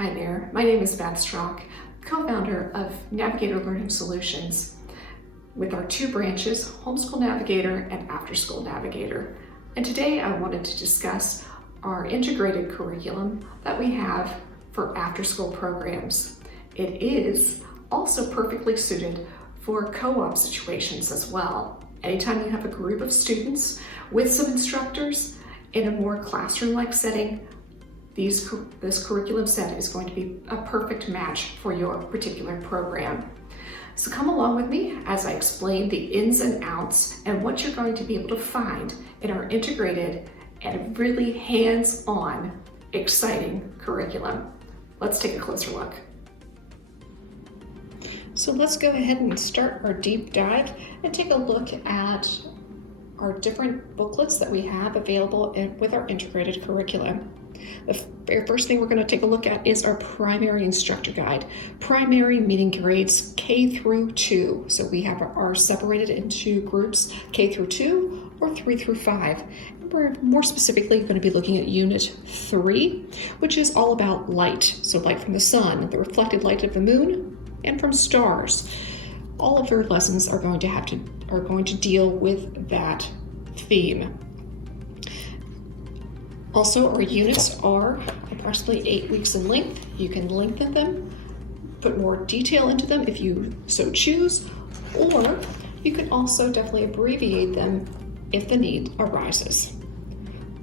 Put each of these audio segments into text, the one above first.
Hi there, my name is Beth Strock, co-founder of Navigator Learning Solutions with our two branches, Homeschool Navigator and After School Navigator. And today I wanted to discuss our integrated curriculum that we have for after-school programs. It is also perfectly suited for co-op situations as well. Anytime you have a group of students with some instructors in a more classroom-like setting, this curriculum set is going to be a perfect match for your particular program. So come along with me as I explain the ins and outs and what you're going to be able to find in our integrated and really hands-on, exciting curriculum. Let's take a closer look. So let's go ahead and start our deep dive and take a look at our different booklets that we have available with our integrated curriculum. The very first thing we're going to take a look at is our primary instructor guide. Primary meaning grades K through 2. So we have our separated into groups K through 2 or 3 through 5. And we're more specifically going to be looking at Unit 3, which is all about light. So light from the sun, the reflected light of the moon, and from stars. All of your lessons are going to deal with that theme. Also, our units are approximately 8 weeks in length. You can lengthen them, put more detail into them if you so choose, or you can also definitely abbreviate them if the need arises.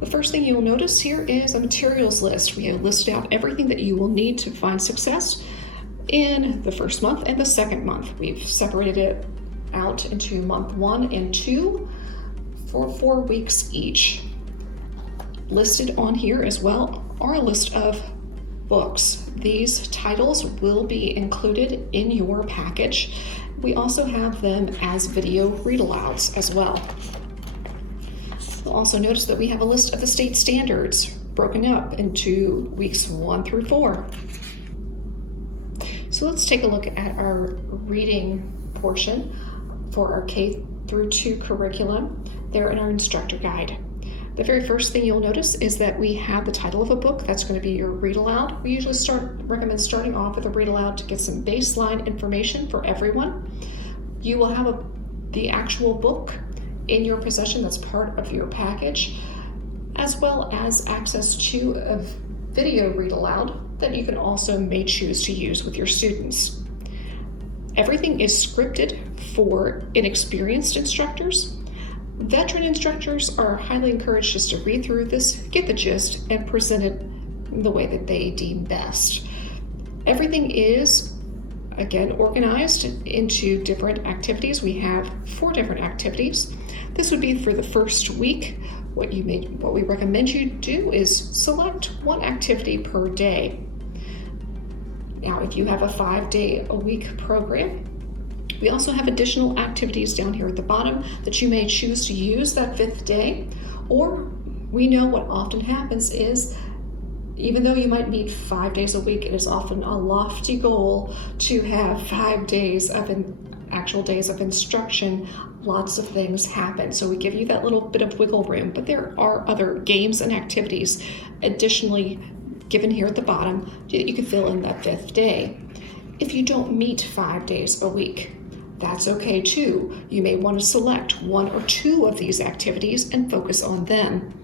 The first thing you'll notice here is a materials list. We have listed out everything that you will need to find success in the first month and the second month. We've separated it out into month 1 and 2 for 4 weeks each. Listed on here as well are a list of books. These titles will be included in your package. We also have them as video read-alouds as well. You'll also notice that we have a list of the state standards broken up into weeks 1 through 4. So let's take a look at our reading portion for our K through 2 curriculum there in our instructor guide. The very first thing you'll notice is that we have the title of a book. That's going to be your read aloud. We usually recommend starting off with a read aloud to get some baseline information for everyone. You will have the actual book in your possession that's part of your package, as well as access to a video read aloud that you can also may choose to use with your students. Everything is scripted for inexperienced instructors. Veteran instructors are highly encouraged just to read through this, get the gist, and present it in the way that they deem best. Everything is, again, organized into different activities. We have 4 different activities. This would be for the first week. What we recommend you do is select 1 activity per day. Now, if you have a 5-day-a-week program, we also have additional activities down here at the bottom that you may choose to use that 5th day, or we know what often happens is, even though you might need 5 days a week, it is often a lofty goal to have 5 days of actual days of instruction. Lots of things happen, so we give you that little bit of wiggle room, but there are other games and activities additionally given here at the bottom that you can fill in that 5th day. If you don't meet 5 days a week, that's okay too. You may want to select 1 or 2 of these activities and focus on them.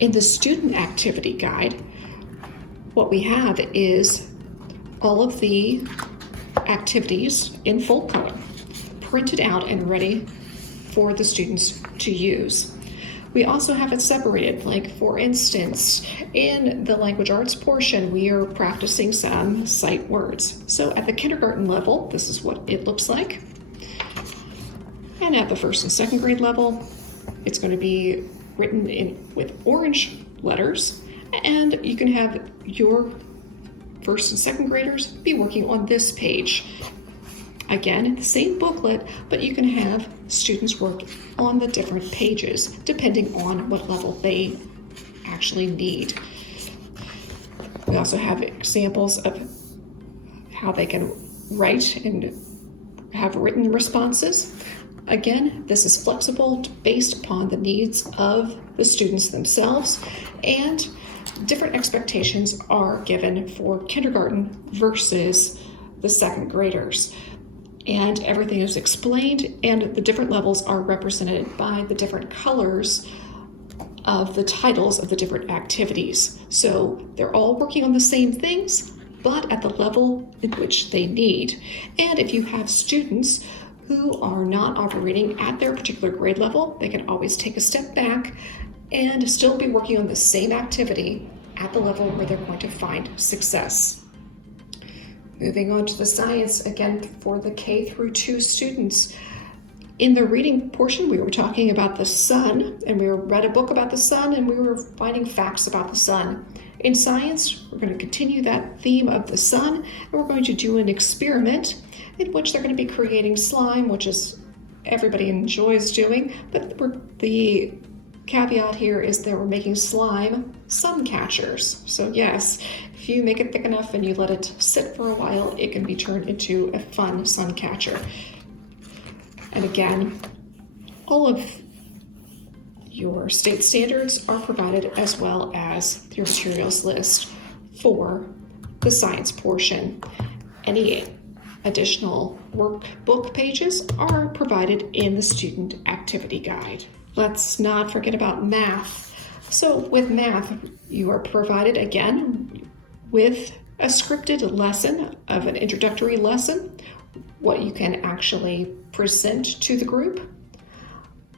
In the student activity guide, what we have is all of the activities in full color, printed out and ready for the students to use. We also have it separated, like for instance, in the language arts portion, we are practicing some sight words. So at the kindergarten level, this is what it looks like. And at the 1st and 2nd grade level, it's going to be written with orange letters, and you can have your 1st and 2nd graders be working on this page. Again, the same booklet, but you can have students work on the different pages depending on what level they actually need. We also have examples of how they can write and have written responses. Again, this is flexible based upon the needs of the students themselves, and different expectations are given for kindergarten versus the second graders. And everything is explained, and the different levels are represented by the different colors of the titles of the different activities. So they're all working on the same things, but at the level in which they need. And if you have students who are not operating at their particular grade level, they can always take a step back and still be working on the same activity at the level where they're going to find success. Moving on to the science, again for the K through 2 students. In the reading portion, we were talking about the sun, and we read a book about the sun, and we were finding facts about the sun. In science, we're going to continue that theme of the sun, and we're going to do an experiment in which they're going to be creating slime, which is everybody enjoys doing, but the caveat here is that we're making slime sun catchers. So yes, if you make it thick enough and you let it sit for a while, it can be turned into a fun sun catcher. And again, all of your state standards are provided, as well as your materials list for the science portion. Any additional workbook pages are provided in the student activity guide. Let's not forget about math. So with math, you are provided again with a scripted lesson of an introductory lesson, what you can actually present to the group.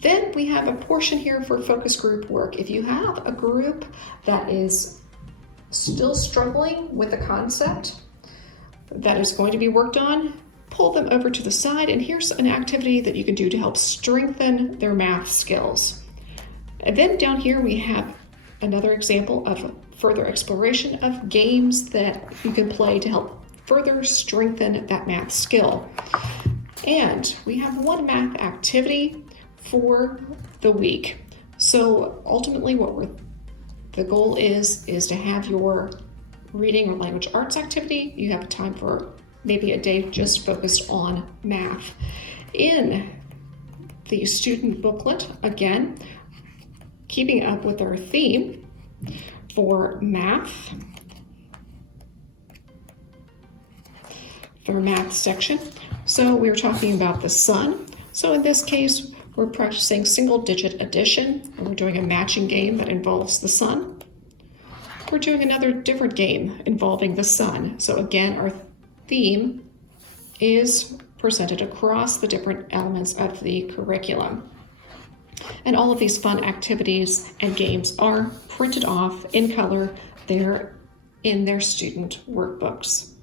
Then we have a portion here for focus group work. If you have a group that is still struggling with a concept that is going to be worked on, pull them over to the side, and here's an activity that you can do to help strengthen their math skills. And then down here we have another example of further exploration of games that you can play to help further strengthen that math skill. And we have one math activity for the week. So ultimately the goal is to have your reading or language arts activity. You have time for maybe a day just focused on math. In the student booklet, again, keeping up with our theme for math, section. So we were talking about the sun. So in this case, we're practicing single-digit addition, and we're doing a matching game that involves the sun. We're doing another different game involving the sun. So again, our theme is presented across the different elements of the curriculum. And all of these fun activities and games are printed off in color there in their student workbooks.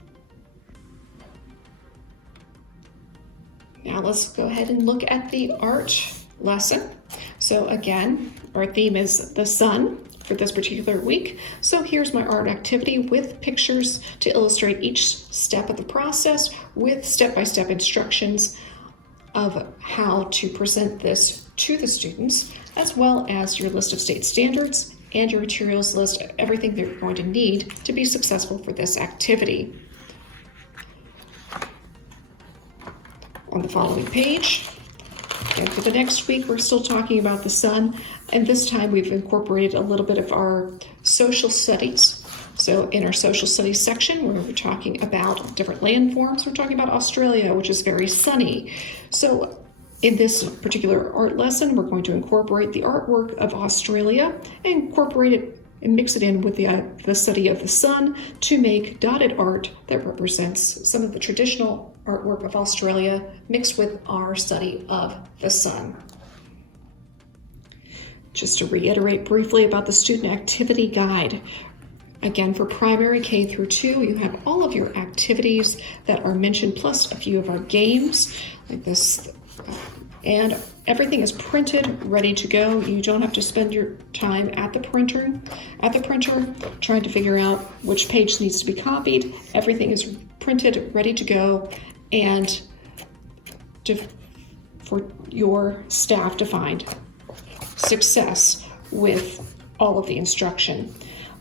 Now let's go ahead and look at the art lesson. So again, our theme is the sun for this particular week. So here's my art activity with pictures to illustrate each step of the process with step-by-step instructions of how to present this to the students, as well as your list of state standards and your materials list, everything they're going to need to be successful for this activity. On the following page, and for the next week, we're still talking about the sun, and this time we've incorporated a little bit of our social studies. So in our social studies section, where we're talking about different landforms, we're talking about Australia, which is very sunny. So in this particular art lesson, we're going to incorporate the artwork of Australia and incorporate it and mix it in with the study of the sun to make dotted art that represents some of the traditional artwork of Australia mixed with our study of the sun. Just to reiterate briefly about the student activity guide. Again, for primary K through 2, you have all of your activities that are mentioned, plus a few of our games like this, and everything is printed, ready to go. You don't have to spend your time at the printer trying to figure out which page needs to be copied. Everything is printed, ready to go, and for your staff to find success with all of the instruction.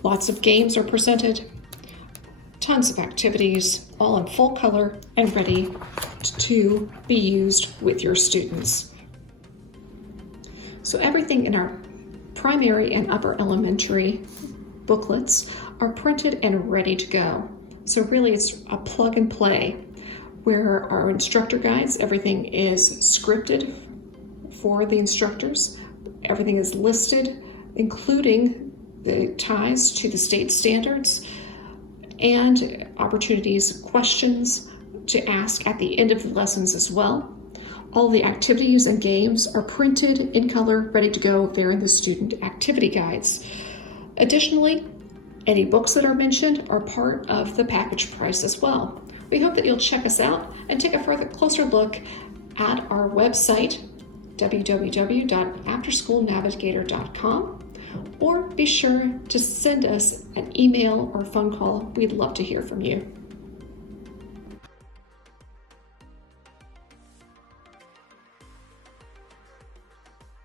Lots of games are presented, tons of activities, all in full color and ready to be used with your students. So everything in our primary and upper elementary booklets are printed and ready to go. So really it's a plug and play where our instructor guides, everything is scripted for the instructors. Everything is listed, including the ties to the state standards and opportunities, questions to ask at the end of the lessons as well. All the activities and games are printed in color, ready to go. They're in the student activity guides. Additionally, any books that are mentioned are part of the package price as well. We hope that you'll check us out and take a closer look at our website, www.afterschoolnavigator.com, or be sure to send us an email or phone call. We'd love to hear from you.